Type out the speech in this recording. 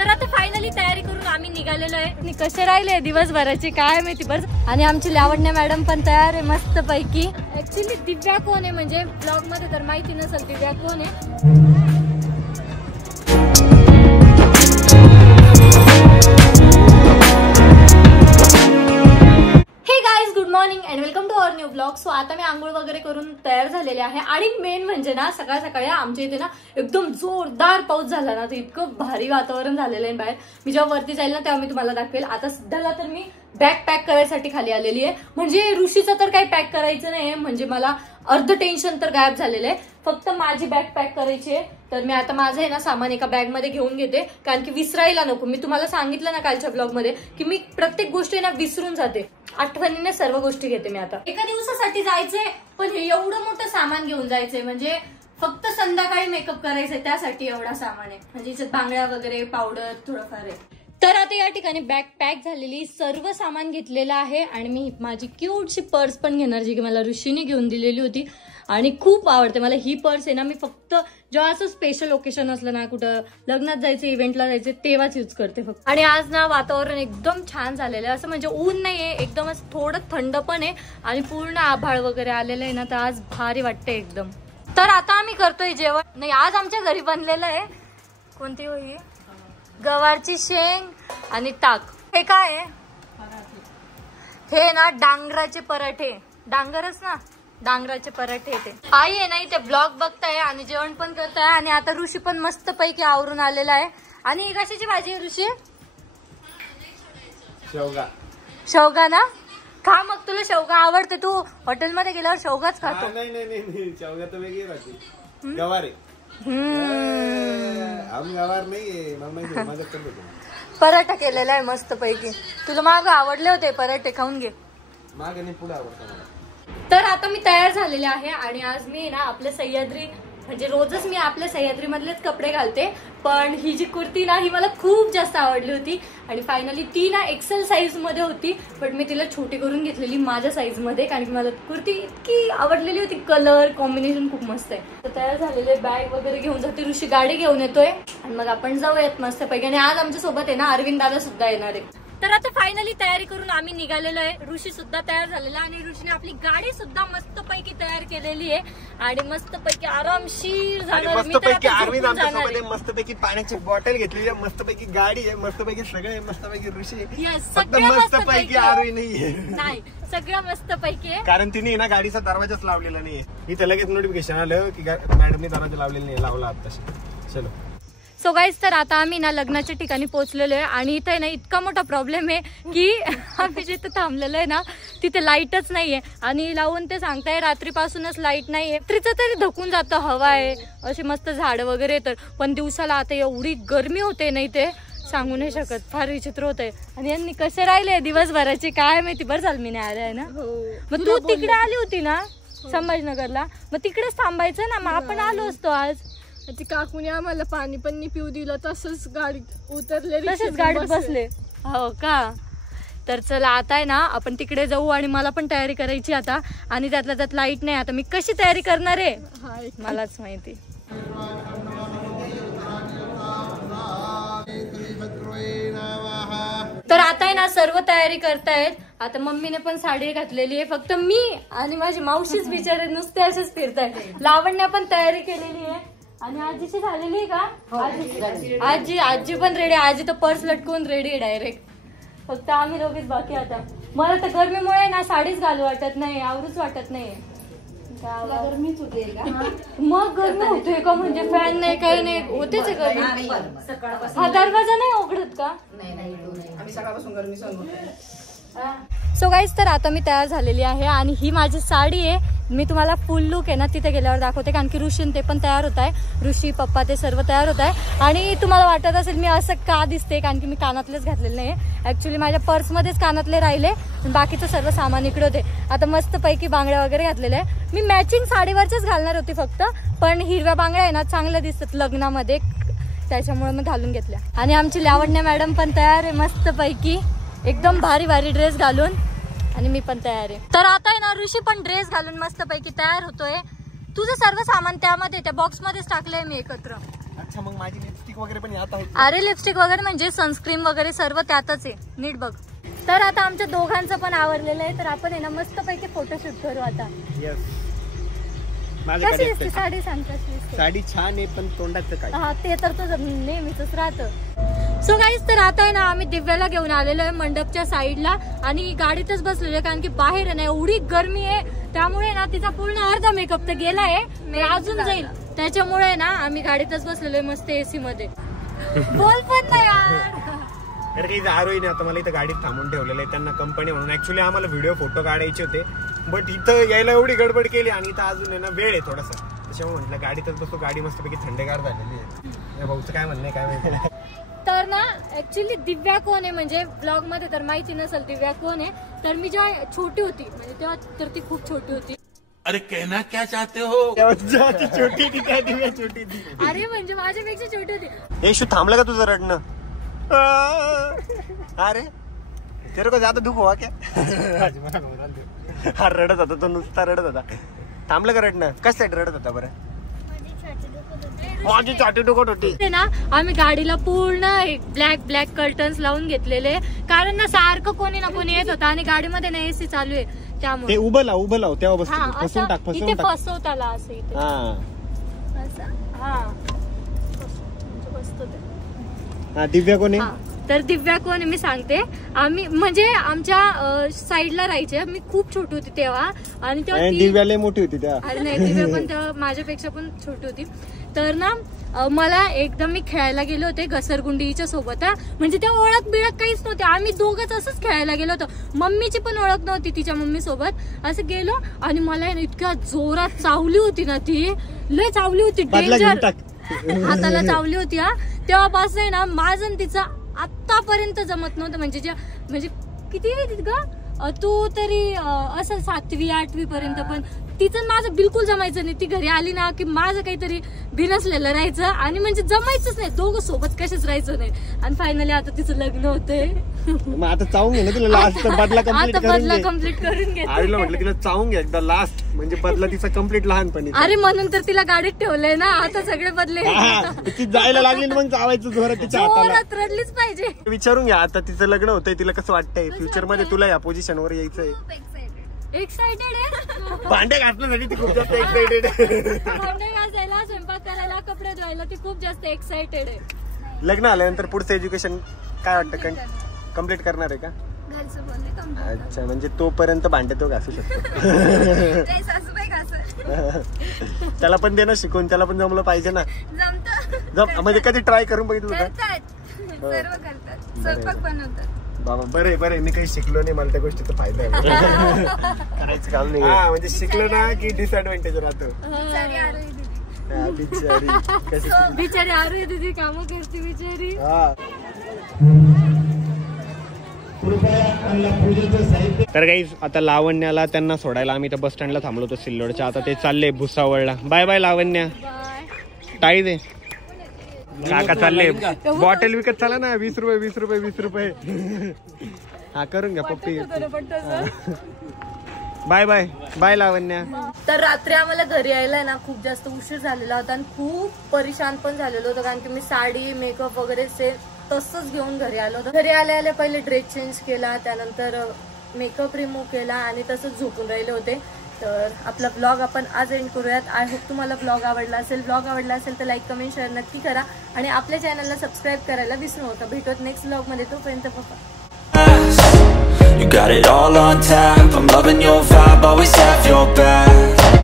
तर आता फायनली तयारी करून आम्ही निघालेलो आहे. कसे राहिले दिवसभराची काय माहिती बस. आणि आमची लावण्य मॅडम पण तयार आहे मस्त पैकी. ऍक्च्युली दिव्या कोण आहे म्हणजे ब्लॉग मध्ये तर माहिती नसेल दिव्या कोण आहे. Good morning and welcome to our new blog. So आता मी आंघोळ वगैरे करून तयार झालेले आहे आणि मेन म्हणजे ना सकाळ सकाळी आमच्या इथे ना एकदम जोरदार पाऊस झाला ना, तर इतकं भारी वातावरण झालेलं आहे बाहेर. मी जेव्हा वरती जाईल ना तेव्हा मी तुम्हाला दाखवेल. आता सध्याला तर मी बॅग पॅक करायसाठी खाली आलेली आहे. म्हणजे ऋषीचं तर काही पॅक करायचं नाही, म्हणजे मला अर्ध टेन्शन तर गायब झालेलं आहे. फक्त माझी बॅग पॅक करायची आहे. तर मी आता माझं आहे ना सामान एका बॅग मध्ये घेऊन घेते, कारण की विसरायला नको. मी तुम्हाला सांगितलं ना कालच्या ब्लॉग मध्ये की मी प्रत्येक गोष्ट ना विसरून जाते. आठवणीने सर्व गोष्टी घेते मी. आता एका दिवसासाठी जायचंय पण हे एवढं मोठं सामान घेऊन जायचंय, म्हणजे फक्त संध्याकाळी मेकअप करायचंय त्यासाठी एवढा सामान आहे. म्हणजे बांगड्या वगैरे पावडर थोडंफार आहे. तर आता या ठिकाणी बॅग पॅक झालेली, सर्व सामान घेतलेलं आहे. आणि मी माझी क्यूटशी पर्स पण घेणार, जी की मला ऋषीने घेऊन दिलेली होती आणि खूप आवडते मला ही पर्स आहे ना. मी फक्त जेव्हा असं स्पेशल ओकेशन असलं ना, कुठं लग्नात जायचं इव्हेंटला जायचं तेव्हाच यूज करते फक्त. आणि आज ना वातावरण एकदम छान झालेलं आहे, असं म्हणजे ऊन नाहीये, एकदम असं थोडं थंड पण आहे आणि पूर्ण आभाळ वगैरे आलेलं आहे ना, तर आज भारी वाटते एकदम. तर आता आम्ही करतोय जेवण. नाही, आज आमच्या घरी बनलेलं आहे. कोणती होई? गवारची शेंग आणि ताक. हे काय आहे? हे ना डांगराचे पराठे. डांगरच ना, डांगराचे पराठे. ते आई आहे ना इथे ब्लॉग बघताय आणि जेवण पण करताय. आणि आता ऋषी पण मस्त पैकी आवरून आलेला आहे. आणि ही कशाची भाजी आहे ऋषी? शेवगा. शेवगा ना, खा मग. तुला शेवगा आवडते, तू हॉटेलमध्ये गेल्यावर शेवगाच खातो. नाही नाही नाही, शेवगा तर वेगळी राहते. गवार आहे. गवार नाही, मदत करतो. पराठा केलेला आहे मस्त पैकी. तुला माग आवडले होते पराठे, खाऊन घे. माग नाही, पुढे आवडतं मला. तर आता मी तयार झालेले आहे आणि आज मी ना आपल्या सह्याद्री, म्हणजे रोजच मी आपल्या सह्याद्री मधलेच कपडे घालते, पण ही जी कुर्ती ना ही मला खूप जास्त आवडली होती. आणि फायनली ती ना एक्सेल साईज मध्ये होती, पण मी तिला छोटी करून घेतलेली माझ्या साईज मध्ये, कारण की मला कुर्ती इतकी आवडलेली होती. कलर कॉम्बिनेशन खूप मस्त आहे. तर तयार झालेले, बॅग वगैरे घेऊन जाते. ऋषी गाडी घेऊन येतोय आणि मग आपण जाऊयात मस्त पैकी. आणि आज आमच्या सोबत आहे ना अरविंद दादा सुद्धा येणार आहे. तर आता फायनली तयारी करून आम्ही निघालेलो आहे. ऋषी सुद्धा तयार झालेला आणि ऋषीने आपली गाडी सुद्धा मस्त पैकी तयार केलेली आहे आणि मस्त पैकी आरामशीर जाणार. मस्त पैकी अरविंद आमच्यासोबत आहे. मस्त पैकी पाण्याची बॉटल घेतलेली आहे, मस्त पैकी गाडी आहे, मस्त पैकी सगळे, मस्त पैकी ऋषी. मस्त पैकी अरविंद नाही, सगळं मस्त पैकी आहे, कारण तिने ना गाडीचा दरवाजाच लावलेला नाहीये. इथे लगेच नोटिफिकेशन आलं की मॅडमने दरवाजा लावलेला नाही, लावला आताशी. चलो. सो गाईज, तर आता आम्ही ना लग्नाच्या ठिकाणी पोहोचलेलो आहे आणि इथे ना इतका मोठा प्रॉब्लेम आहे की आम्ही जिथे थांबलेलो आहे ना तिथे लाईटच नाहीये. आणि लावून ते सांगताय रात्रीपासूनच लाईट नाहीये. रात्रीचं तरी धकून जातं, हवा आहे, असे मस्त झाड वगैरे तर, पण दिवसाला आता एवढी गरमी होते ना इथे, सांगू नाही शकत. फार विचित्र होत आहे. आणि यांनी कसे राहिले दिवसभराची काय माहिती. बरं झालं मी नाही आले आहे ना. मग तू तिकडे आली होती ना संभाजीनगरला, मग तिकडेच थांबायचं ना, मग आपण आलो असतो आज. ती काकूने आम्हाला पाणी पण नाही पिऊ दिलं, तसंच गाडीत उतरले, तसेच गाडीत बसले. हो का? तर चला आता आहे ना आपण तिकडे जाऊ. आणि मला पण तयारी करायची आता, आणि त्यातल्या त्यात लाईट नाही. आता मी कशी तयारी करणार आहे मलाच माहिती. तर आता आहे ना सर्व तयारी करतायत. आता मम्मीने पण साडी घातलेली आहे, फक्त मी आणि माझी मावशीच बिचारे नुसते असेच फिरताय. लावण्या पण तयारी केलेली आहे आणि आजीची झालेली आहे का? आजी पण रेडी. आजी तर पर्स लटकून रेडी आहे डायरेक्ट. फक्त आम्ही दोघीच बाकी. आता मला तर गरमीमुळे ना साडीच घालू वाटत नाही, आवरूच वाटत नाही. गरमीच होते का? मग गरमी होते का? म्हणजे फॅन नाही, काही नाही, होतेच आहे गरमी. हा दरवाजा नाही उघडत का? आम्ही सकाळपासून गरमी सहन करतो. सो गाईज, तर आता मी तयार झालेली आहे आणि ही माझी साडी आहे. मी तुम्हाला फुल लुक आहे ना तिथे गेल्यावर दाखवते, कारण की ऋषी ते पण तयार होत आहे. ऋषी पप्पा ते सर्व तयार होत आहे. आणि तुम्हाला वाटत असेल मी असं का दिसते, कारण की मी कानातलेच घातलेले नाही. ऍक्च्युली माझ्या पर्समध्येच कानातले राहिले, बाकीचं सर्व सामान इकडे होते. आता मस्त पैकी बांगड्या वगैरे घातलेल्या आहे. मी मॅचिंग साडीवरचेच घालणार होती फक्त, पण हिरव्या बांगड्या आहे ना चांगल्या दिसतात लग्नामध्ये, त्याच्यामुळे मी घालून घेतल्या. आणि आमची लावण्य मॅडम पण तयार आहे मस्त पैकी, एकदम भारी भारी ड्रेस घालून. आणि मी पण तयार आहे. तर आता आहे ना ऋषी पण ड्रेस घालून मस्त पैकी तयार होतोय. तुझं सर्व सामान त्यामध्ये त्या बॉक्स मध्येच टाकलंय मी एकत्र. अच्छा मग माझी लिपस्टिक वगैरे पण यात आहे. अरे लिपस्टिक वगैरे म्हणजे सनस्क्रीन वगैरे सर्व त्यातच आहे, नीट बघ. तर आता आमच्या दोघांचं पण आवरलेलं आहे, तर आपण आहे ना मस्त पैकी फोटोशूट करू आता. कशी दिसते साडी, सांग कशी दिसते? साडी छान आहे पण तोंडात काय. हा ते तर तुझं नेहमीच राहतं. सो गाईज तर आता आहे ना आम्ही दिव्याला घेऊन आलेलो आहे मंडपच्या साईडला आणि गाडीतच बसलेलो आहे, कारण की बाहेर आहे ना एवढी गरमी आहे, त्यामुळे ना तिचा पूर्ण अर्धा मेकअप तर गेला आहे, अजून जाईल. त्याच्यामुळे ना आम्ही गाडीतच बसलेलो आहे मस्त एसी मध्ये. बोल पण नाही यार. तर काही आरोही नाही, आता मला इथं गाडीत थांबून ठेवलेलं आहे त्यांना कंपनी म्हणून. ऍक्च्युली आम्हाला व्हिडिओ फोटो काढायचे होते, बट इथं यायला एवढी गडबड केली आणि इथं अजून आहे ना वेळ आहे थोडासा, त्याच्यामुळे म्हटलं गाडीतच बसतो. गाडी मस्तपैकी थंडगार झालेली आहे. भाऊचं काय म्हणणं आहे काय माहिती. तर ना ऍक्च्युली दिव्या कोण आहे म्हणजे ब्लॉग मध्ये तर माहिती नसेल दिव्या कोण आहे. तर मी जेव्हा छोटी होती म्हणजे तेव्हा तर ती खूप छोटी होती. अरे कहना क्या चाहते हो? छोटी थी काय दिव्या छोटी थी. अरे म्हणजे माझ्यापेक्षा छोटी होती. येशू थांबलं का तुझं रडणं? अरे तेरे को ज्यादा दुख हुआ क्या? हा रडत होता तो, नुसता रडत होता. थांबलं का रडणं? कशासाठी रडत होता बरं? माझी छाती दुखत होती. ते ना आम्ही गाडीला पूर्ण ब्लॅक कर्टन्स लावून घेतलेले, कारण ना सारखं कोणी ना कोणी येत होता आणि गाडीमध्ये ना एसी चालू आहे, त्यामुळे. ते उभं लाव तेव्हा फसवून टाक. इथे फसवताला असं इथे. हा दिव्या कोण आहे? तर दिव्या कोण आहे मी सांगते. आम्ही म्हणजे आमच्या साईडला राहायचे, मी खूप छोटी होती तेव्हा आणि तेव्हा दिव्या लय मोठी होती तेव्हा. अरे नाही दिव्या पण तेव्हा माझ्यापेक्षा पण छोटी होती. तर ना मला एकदम मी खेळायला गेले होते घसरगुंडीच्या सोबत, म्हणजे त्या ओळख बिळख काहीच नव्हते, आम्ही दोघंच असंच खेळायला गेलो होतो. मम्मीची पण ओळख नव्हती तिच्या मम्मी सोबत. असं गेलो आणि मला इतक्या जोरात चावली होती ना, ती लय चावली होती, डेंजर हाताला चावली होती. हा तेव्हापासून आहे ना माझं तिचा आतापर्यंत जमत नव्हतं. म्हणजे किती आहे ग तू तरी असं 7वी 8वी पर्यंत, पण तिचं माझं बिलकुल जमायचं नाही. ती घरी आली ना की माझं काहीतरी बिनसलेलं राहायचं आणि म्हणजे जमायचंच नाही, दोघं सोबत कशाच राहायचं नाही. आणि फायनली आता तिचं लग्न होतंय. मग आता चावून घे ना तिला, लास्ट बदला कम्प्लीट करून घे. आईला म्हटलं तिला चावून घे एकदा लास्ट, म्हणजे बदला तिचा कम्प्लीट लहानपणी. अरे म्हणून तर तिला गाडीत ठेवलंय ना, आता सगळे बदले. ती जायला लागली मग चावायचं जोरात तिच्या हाताला. रडलीच पाहिजे. विचारून घ्या आता तिचं लग्न होतंय, तिला कसं वाटतंय फ्युचर मध्ये तुला या पोझिशनवर यायचंय? एक्साइटेड आहे. भांडे घासण्यासाठी ती खूप जास्त एक्साइटेड आहे. भांडे घासायला, स्वयंपाक करायला, कपडे धुवायला ती खूप जास्त एक्साइटेड आहे. लग्न आल्यानंतर पुढचं एज्युकेशन काय वाटतं, कम्प्लीट करणार आहे का? अच्छा, म्हणजे तोपर्यंत भांडे तो घासू शकतो. त्याला पण देणं शिकवून, त्याला पण जमलं पाहिजे ना. म्हणजे कधी ट्राय करून बघितलं का? बाबा बरे मी काही शिकलो नाही, मला त्या गोष्टीचा फायदा आहे. करायचं काम नाही. म्हणजे शिकलो ना की डिसएडव्हान्टेज राहतो. बिचारी आरू दीदी कामं करते बिचारी. तर काही आता लावण्याला त्यांना सोडायला आम्ही तर बस स्टँडला थांबलो होतो सिल्लोडच्या. आता ते चालले भुसावळला. बाय बाय लावण्या, टाळी दे. काका चालले, बॉटल विकत चाला ना, 20 रुपये. हा करून घ्या पप्पी. बाय बाय बाय लावण्या. तर रात्री आम्हाला घरी यायला ना खूप जास्त उशीर झालेला होता आणि खूप परेशान पण झालेलो होतो, कारण की मी साडी मेकअप वगैरे तसंच घेऊन घरी आलो होतो. घरी आल्या पहिले ड्रेस चेंज केला, त्यानंतर मेकअप रिमूव्ह केला आणि तसंच झोपून राहिले होते. तर आपला ब्लॉग आपण आज एंड करूयात. आय होप तुम्हाला ब्लॉग आवडला असेल. ब्लॉग आवडला असेल तर लाईक कमेंट शेअर नक्की करा आणि आपल्या चॅनलला सबस्क्राईब करायला विसरू नका. भेटूयात नेक्स्ट ब्लॉग मध्ये, तोपर्यंत पप्पा. You got it all on tap, I'm loving your